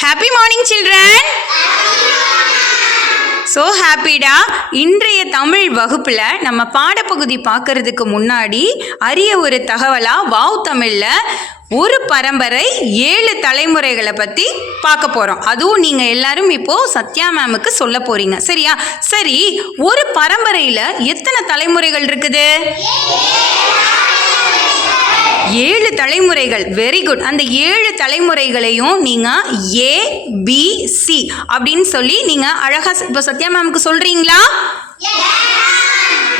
Happy morning children. So happy டா. இன்றைய தமிழ் வகுப்புல நம்ம பாடப்பகுதி பார்க்கறதுக்கு முன்னாடி அரிய ஒரு தகவலா வாவ் தமிழ்ல ஒரு பரம்பரை 7 தலைமுறைகளை பத்தி பார்க்க போறோம். அதுவும் நீங்க எல்லாரும் இப்போ சத்யா மேமுக்கு சொல்ல போறீங்க. சரியா? சரி, ஒரு பரம்பரையில எத்தனை தலைமுறைகள் இருக்குது? 7 தலைமுறைகள். Very good. அந்த 7 தலைமுறைகளையும் நீங்க ABC அப்படின்னு சொல்லி நீங்க அழகா இப்போ சத்யா மேமுக்கு சொல்றீங்களா?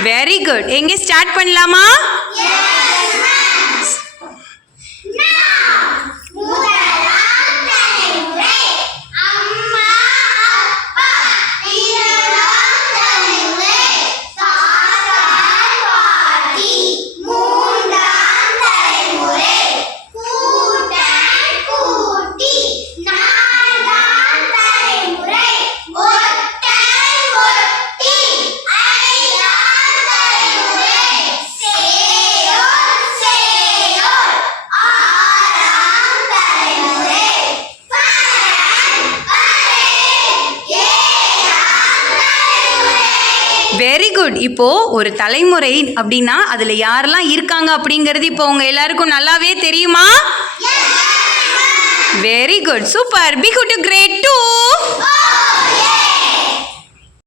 Very good. எங்க ஸ்டார்ட் பண்ணலாமா? Very good. இப்போ ஒரு தலைமுறை அப்படின்னா அதுல யாரெல்லாம் இருக்காங்க அப்படிங்கிறது இப்போ உங்க எல்லாருக்கும் நல்லாவே தெரியுமா? Very good. Super. Be good to great 2.